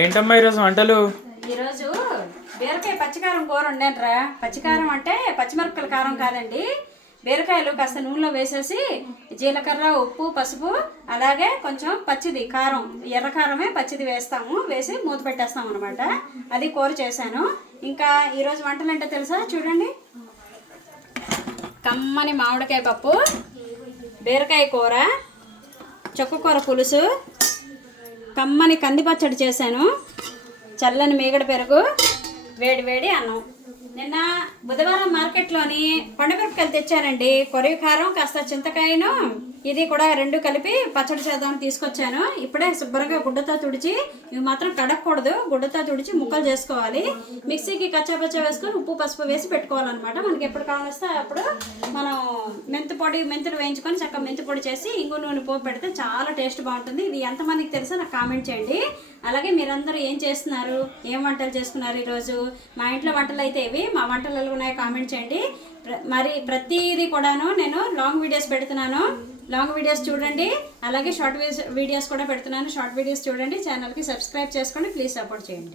ఏంటమ్మా ఈరోజు వంటలు? ఈరోజు బీరకాయ పచ్చికారం కూర వండానురా. పచ్చికారం అంటే పచ్చిమిరపకాయల కారం కాదండి. బీరకాయలు కాస్త నూనెలో వేసేసి జీలకర్ర, ఉప్పు, పసుపు, అలాగే కొంచెం పచ్చిది కారం, ఎర్ర కారమే పచ్చిది వేస్తాము. వేసి మూత పెట్టేస్తాం అనమాట. అది కూర చేశాను. ఇంకా ఈరోజు వంటలు అంటే తెలుసా? చూడండి, కమ్మని మామిడికాయ పప్పు, బీరకాయ కూర, చుక్కకూర పులుసు, కమ్మని కంది పచ్చడి చేశాను, చల్లని మీగడ పెరుగు, వేడి వేడి అన్నం. నిన్న బుధవారం మార్కెట్లోని పండుమిరపకాయలు తెచ్చానండి. కొరివి కారం, కాస్త చింతకాయను, ఇది కూడా రెండు కలిపి పచ్చడి చేద్దామని తీసుకొచ్చాను. ఇప్పుడే శుభ్రంగా గుడ్డతో తుడిచి, ఇవి మాత్రం కడగకూడదు, గుడ్డతో తుడిచి ముక్కలు చేసుకోవాలి. మిక్సీకి కచ్చాపచ్చా వేసుకొని ఉప్పు పసుపు వేసి పెట్టుకోవాలన్నమాట. మనకి ఎప్పుడు కావాల్స్తే అప్పుడు మనం మెంతులు వేయించుకొని చక్కగా మెంతి పొడి చేసి ఇంగు నూనె పోపు పెడితే చాలా టేస్ట్ బాగుంటుంది. ఇది ఎంతమందికి తెలుసో నాకు కామెంట్ చేయండి. అలాగే మీరందరూ ఏం చేస్తున్నారు, ఏం వంటలు చేసుకున్నారు ఈరోజు? మా ఇంట్లో వంటలు అయితే ఇవి, మా వంటలు ఎలా ఉన్నాయో కామెంట్ చేయండి. మరి ప్రతిదీ కూడాను నేను లాంగ్ వీడియోస్ పెడుతున్నాను. లాంగ్ వీడియోస్ చూడండి. అలాగే షార్ట్ వీడియోస్ కూడా పెడుతున్నాను. షార్ట్ వీడియోస్ చూడండి. ఛానల్కి సబ్స్క్రైబ్ చేసుకోండి. ప్లీజ్ సపోర్ట్ చేయండి.